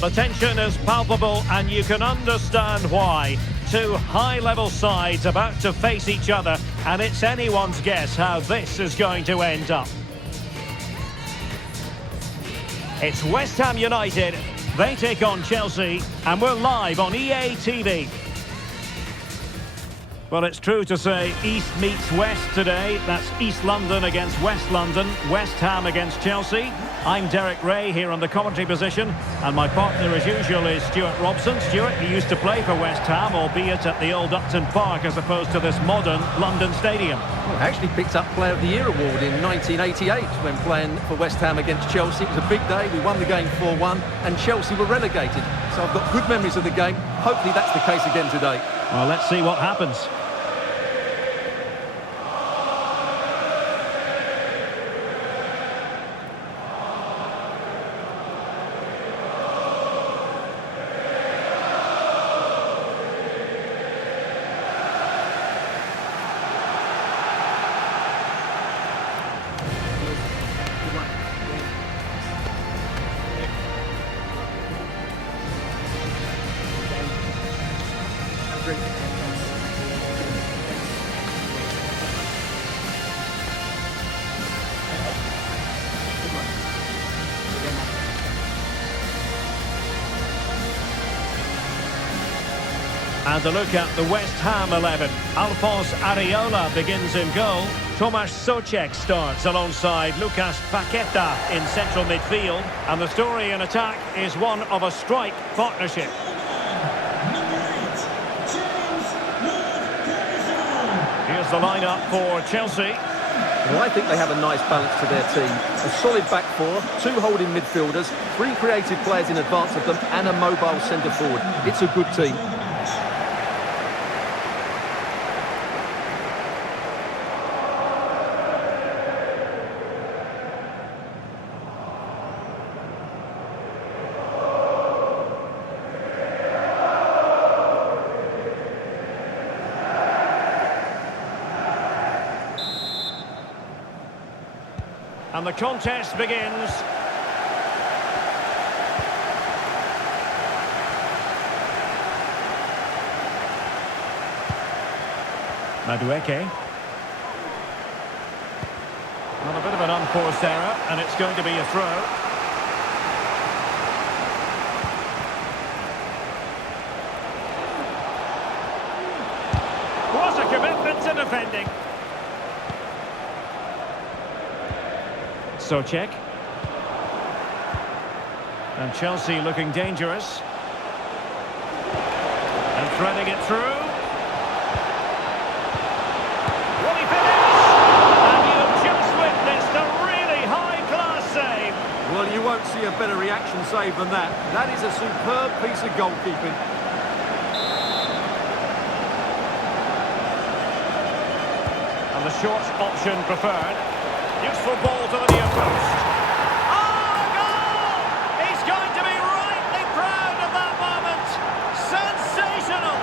The tension is palpable and you can understand why. Two high-level sides about to face each other, and it's anyone's guess how this is going to end up. It's West Ham United. They take on Chelsea, and we're live on EA TV. Well, it's true to say East meets West today. That's East London against West London, West Ham against Chelsea. I'm Derek Ray here on the commentary position, and my partner as usual is Stuart Robson. Stuart, you used to play for West Ham, albeit at the old Upton Park as opposed to this modern London stadium. Well, I actually picked up Player of the Year award in 1988 when playing for West Ham against Chelsea. It was a big day. We won the game 4-1 and Chelsea were relegated. So I've got good memories of the game. Hopefully that's the case again today. Well, let's see what happens. And a look at the West Ham 11. Alphonse Areola begins in goal. Tomasz Soucek starts alongside Lucas Paqueta in central midfield. And the story in attack is one of a strike partnership. Here's the lineup for Chelsea. Well, I think they have a nice balance to their team. A solid back four, two holding midfielders, three creative players in advance of them, and a mobile centre forward. It's a good team. And the contest begins. Whuche. Well, a bit of an unforced error, and it's going to be a throw. What a commitment to defending. Soucek. And Chelsea looking dangerous. And threading it through. Will he finish? And you've just witnessed a really high-class save. Well, you won't see a better reaction save than that. That is a superb piece of goalkeeping. And the short option preferred. Useful ball to the near post. Oh, goal! He's going to be rightly proud of that moment. Sensational!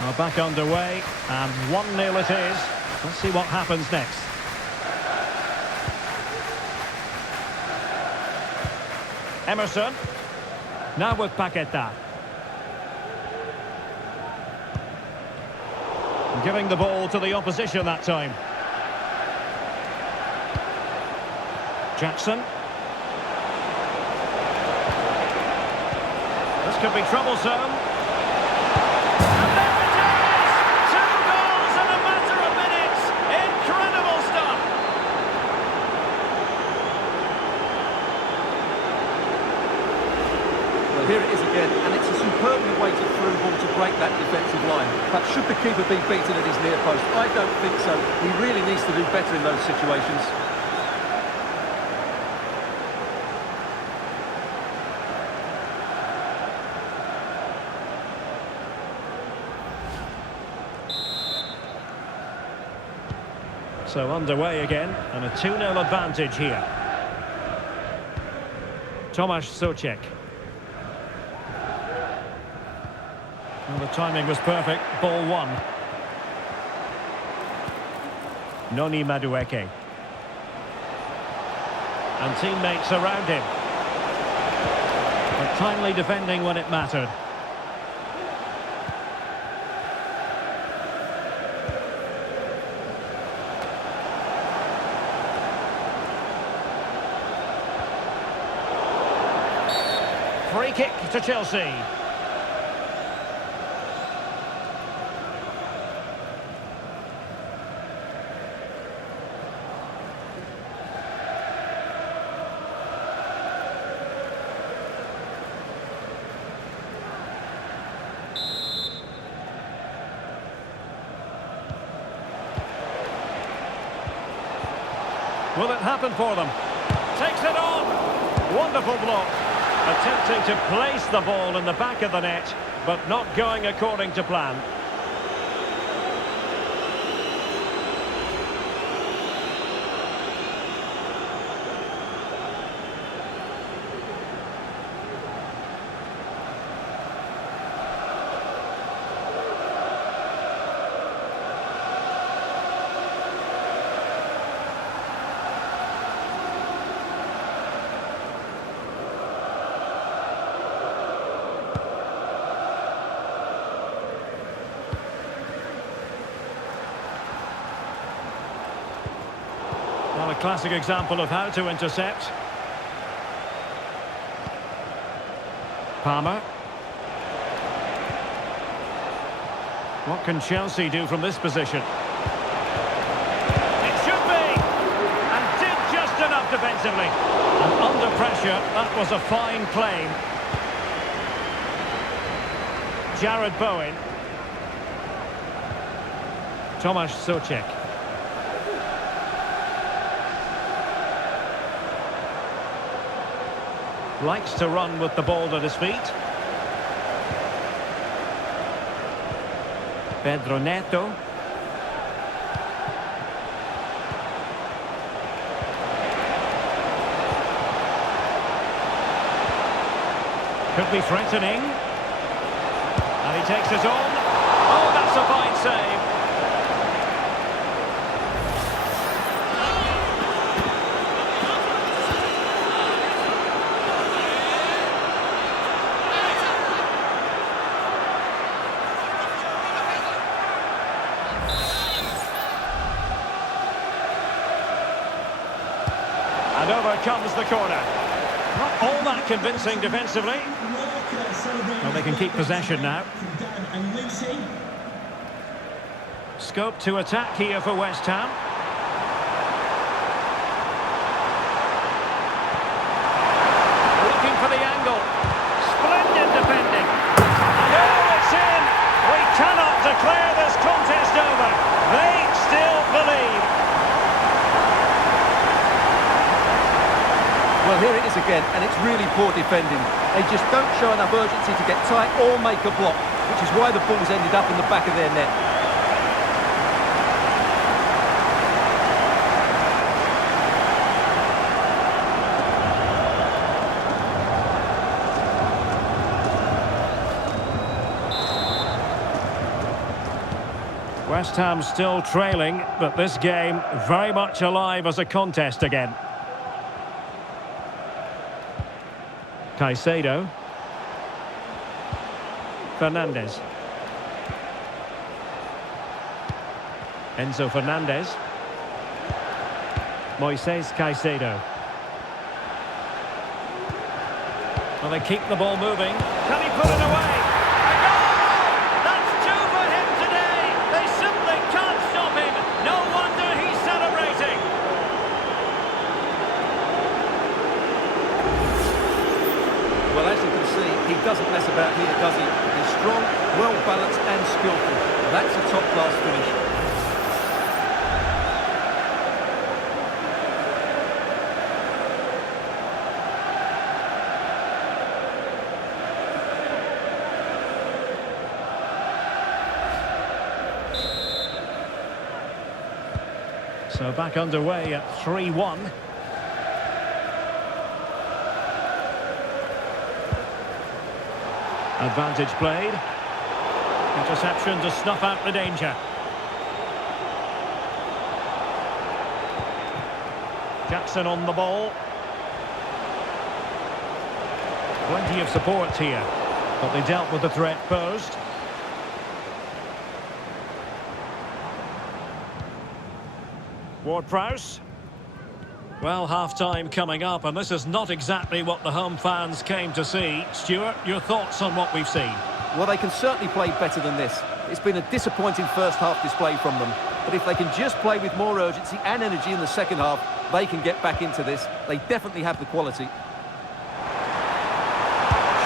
Well, back underway, and 1-0 it is. Let's see what happens next. Emerson. Now with Paqueta. Giving the ball to the opposition that time. Jackson. This could be troublesome. And there it is! 2 goals in a matter of minutes. Incredible stuff. Well, here it is again, and it's a superbly weighted through ball to break that defensive line. But should the keeper be beaten at his near post? I don't think so. He really needs to do better in those situations. So underway again, and a 2-0 advantage here. Whuche. Well, the timing was perfect. Ball one. Noni Madueke. And teammates around him. But timely defending when it mattered. Free kick to Chelsea. Will it happen for them? Takes it on. Wonderful block. Attempting to place the ball in the back of the net, but not going according to plan. Well, a classic example of how to intercept. Palmer. What can Chelsea do from this position? It should be! And did just enough defensively. And under pressure, that was a fine claim. Jared Bowen. Whuche. Likes to run with the ball at his feet. Pedro Neto. Could be threatening. And he takes it on. Oh, that's a fine save. And over comes the corner. Not all that convincing defensively. Well, they can keep possession now. Scope to attack here for West Ham. Looking for the angle. Splendid defending. Oh, it's in! We cannot declare this contest over. They still believe. Well, here it is again, and it's really poor defending. They just don't show enough urgency to get tight or make a block, which is why the ball's ended up in the back of their net. West Ham still trailing, but this game very much alive as a contest again. Caicedo. Fernandez. Enzo Fernandez. Moises Caicedo. Well, they keep the ball moving. Can he put it away? A goal! That's two for him today. They simply can't stop him. No wonder he's celebrating. Well, as you can see, he doesn't mess about here, does he? He's strong, well-balanced, and skillful. That's a top-class finish. So back underway at 3-1. Advantage played. Interception to snuff out the danger. Jackson on the ball. Plenty of support here, but they dealt with the threat posed. Ward-Prowse. Well, half-time coming up, and this is not exactly what the home fans came to see. Stuart, your thoughts on what we've seen? Well, they can certainly play better than this. It's been a disappointing first-half display from them. But if they can just play with more urgency and energy in the second half, they can get back into this. They definitely have the quality.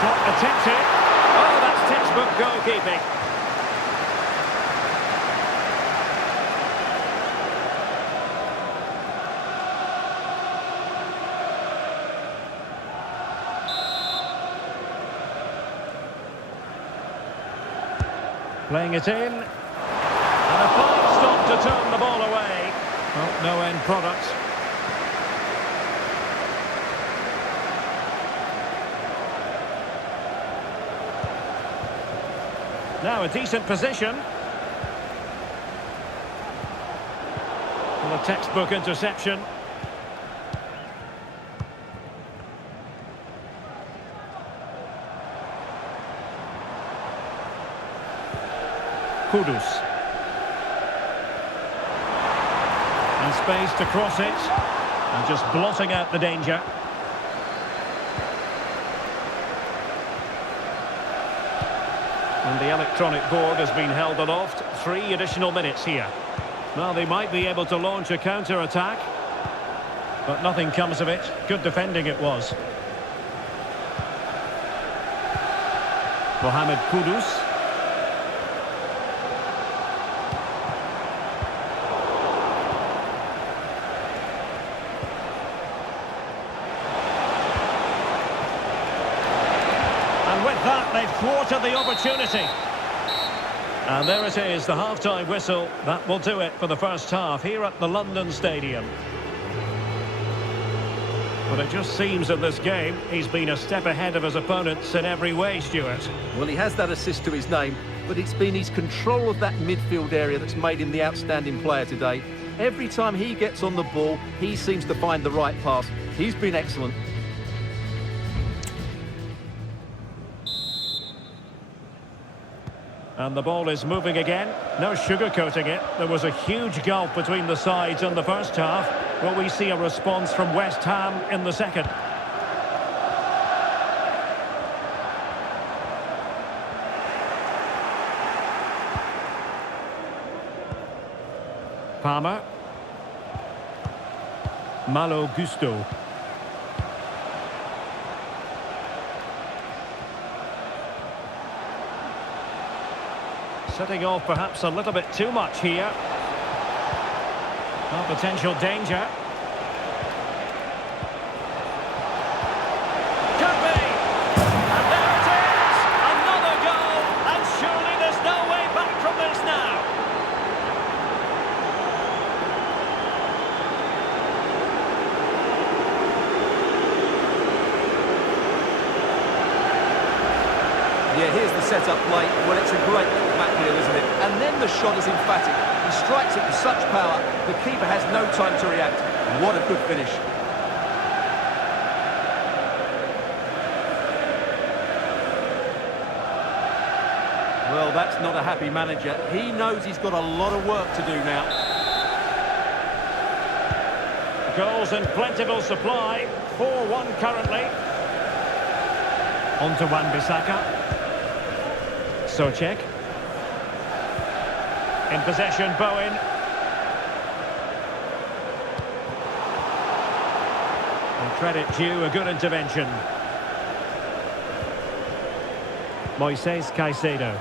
Shot attempted. Oh, that's textbook goalkeeping. Playing it in. And a fine stop to turn the ball away. Oh, no end product. Now a decent position. And a textbook interception. Kudus. And space to cross it. And just blotting out the danger. And the electronic board has been held aloft. 3 additional minutes here. Well, they might be able to launch a counter-attack. But nothing comes of it. Good defending it was. Mohamed Kudus. That they've thwarted the opportunity. And there it is, the half-time whistle. That will do it for the first half here at the London Stadium. But it just seems in this game he's been a step ahead of his opponents in every way, Stuart. Well, he has that assist to his name, but it's been his control of that midfield area that's made him the outstanding player today. Every time he gets on the ball, he seems to find the right pass. He's been excellent. And the ball is moving again. No sugarcoating it. There was a huge gulf between the sides in the first half. Will we see a response from West Ham in the second? Palmer. Malo Gusto. Setting off perhaps a little bit too much here. Well, potential danger. Could be! And there it is! Another goal! And surely there's no way back from this now! Yeah, here's the set-up play. Well, it's a great little back heel, isn't it? And then the shot is emphatic. He strikes it with such power, the keeper has no time to react. What a good finish. Well, that's not a happy manager. He knows he's got a lot of work to do now. Goals in plentiful supply. 4-1 currently. On to Wan-Bissaka. Soucek. In possession, Bowen. And credit due, a good intervention. Moises Caicedo.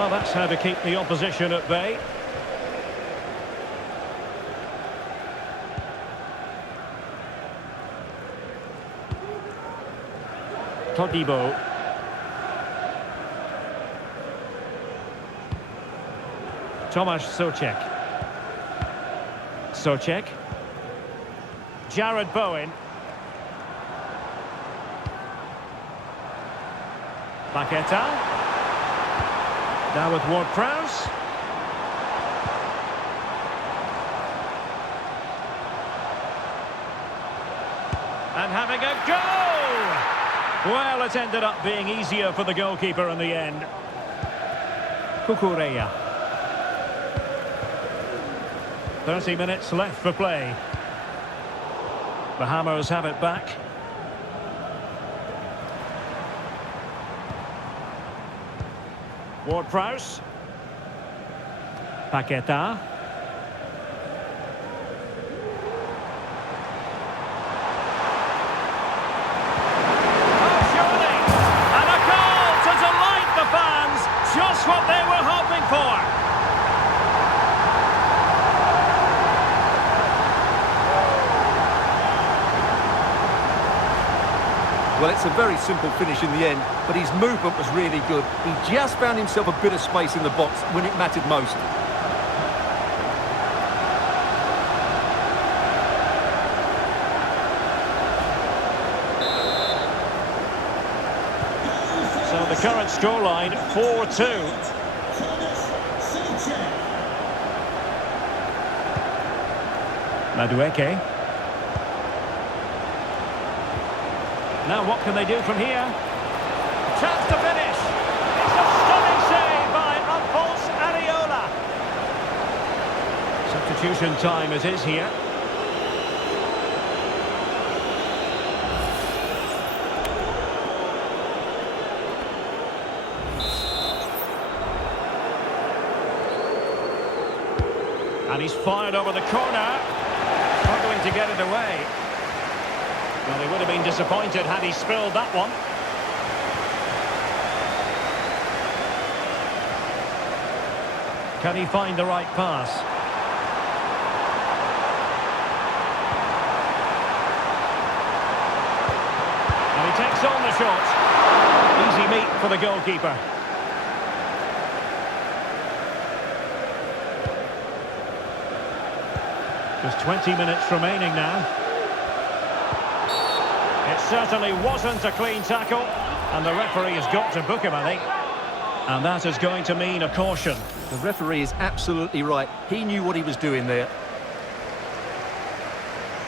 Well, that's how to keep the opposition at bay. Todibo. Tomasz Souček. Souček. Jared Bowen. Paqueta. Now with Ward-Prowse. And having a go! Well, it ended up being easier for the goalkeeper in the end. Cucurella. 30 minutes left for play. The Hammers have it back. Ward-Prowse. Paqueta. Oh, surely! And a goal to delight the fans. Just what they were hoping for. Well, it's a very simple finish in the end, but his movement was really good. He just found himself a bit of space in the box when it mattered most. So the current scoreline, 4-2. Madueke. Now what can they do from here? Chance to finish! It's a stunning save by Alphonse Areola. Substitution time it is here. And he's fired over the corner. Struggling to get it away. Well, he would have been disappointed had he spilled that one. Can he find the right pass? And he takes on the shot. Easy meat for the goalkeeper. Just 20 minutes remaining now. It certainly wasn't a clean tackle, and the referee has got to book him, I think. And that is going to mean a caution. The referee is absolutely right. He knew what he was doing there.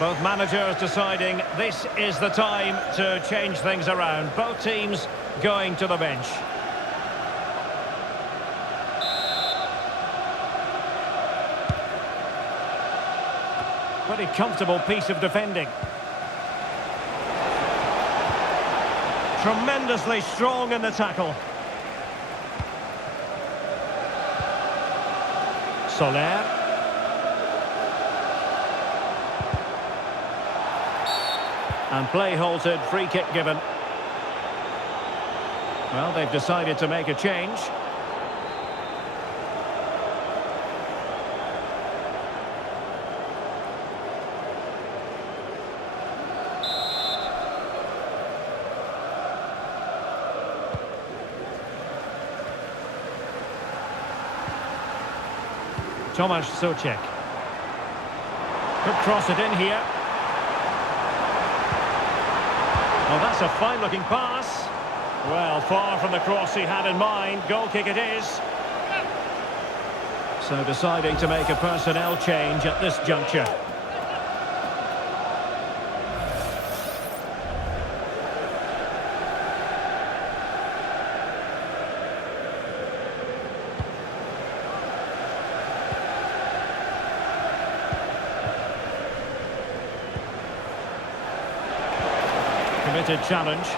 Both managers deciding this is the time to change things around. Both teams going to the bench. Pretty comfortable piece of defending. Tremendously strong in the tackle. Soler. And play halted, free kick given. Well, they've decided to make a change. Tomasz Souček. Could cross it in here. Well, that's a fine-looking pass. Well, far from the cross he had in mind. Goal kick it is. So deciding to make a personnel change at this juncture. Committed challenge.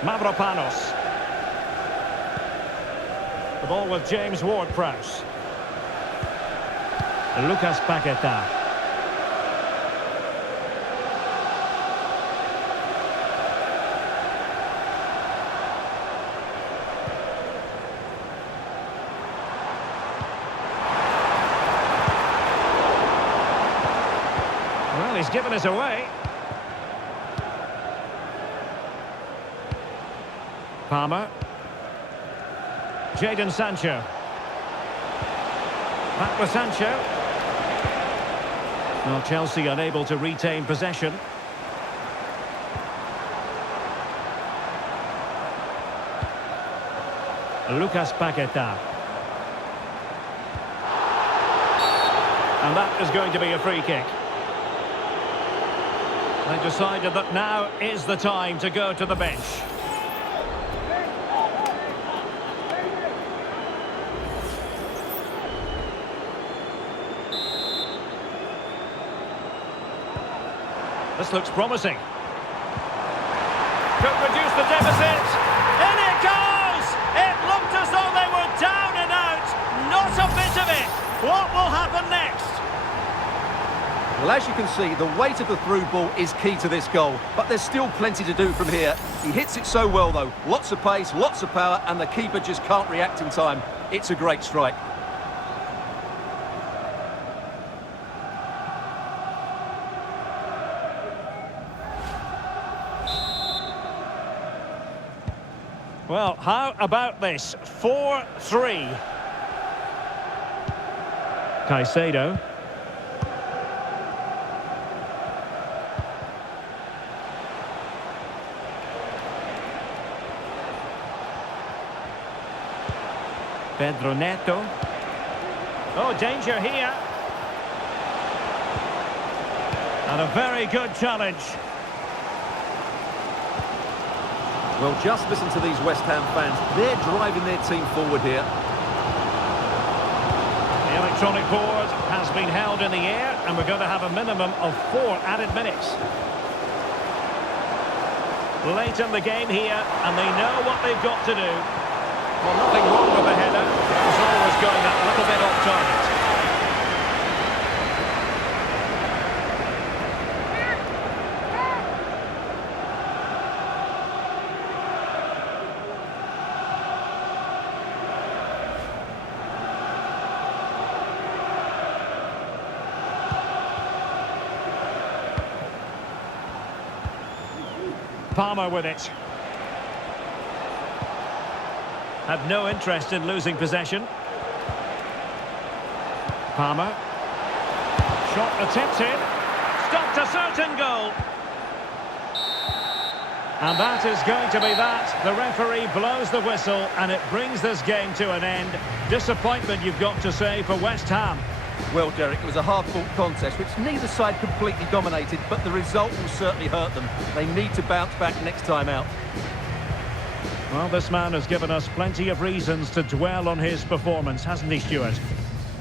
Mavropanos. The ball with James Ward-Prowse. Lucas Paqueta. given it away. Palmer. Jadon Sancho. Back with Sancho. Well, Chelsea unable to retain possession. Lucas Paqueta. And that is going to be a free kick. They decided that now is the time to go to the bench. This looks promising. Could reduce the deficit. In it goes! It looked as though they were down and out. Not a bit of it. What will happen next? Well, as you can see, the weight of the through ball is key to this goal. But there's still plenty to do from here. He hits it so well, though. Lots of pace, lots of power, and the keeper just can't react in time. It's a great strike. Well, how about this? 4-3. Caicedo. Pedro Neto. Oh, danger here. And a very good challenge. Well, just listen to these West Ham fans. They're driving their team forward here. The electronic board has been held in the air, and we're going to have a minimum of 4 added minutes. Late in the game here, and they know what they've got to do. Well, nothing wrong with the header. It was always going that little bit off target. Palmer with it. Had no interest in losing possession. Palmer. Shot attempted. Stopped a certain goal. And that is going to be that. The referee blows the whistle and it brings this game to an end. Disappointment, you've got to say, for West Ham. Well, Derek, it was a hard-fought contest, which neither side completely dominated, but the result will certainly hurt them. They need to bounce back next time out. Well, this man has given us plenty of reasons to dwell on his performance, hasn't he, Stuart?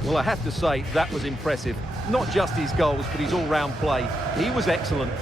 Well, I have to say, that was impressive. Not just his goals, but his all-round play. He was excellent.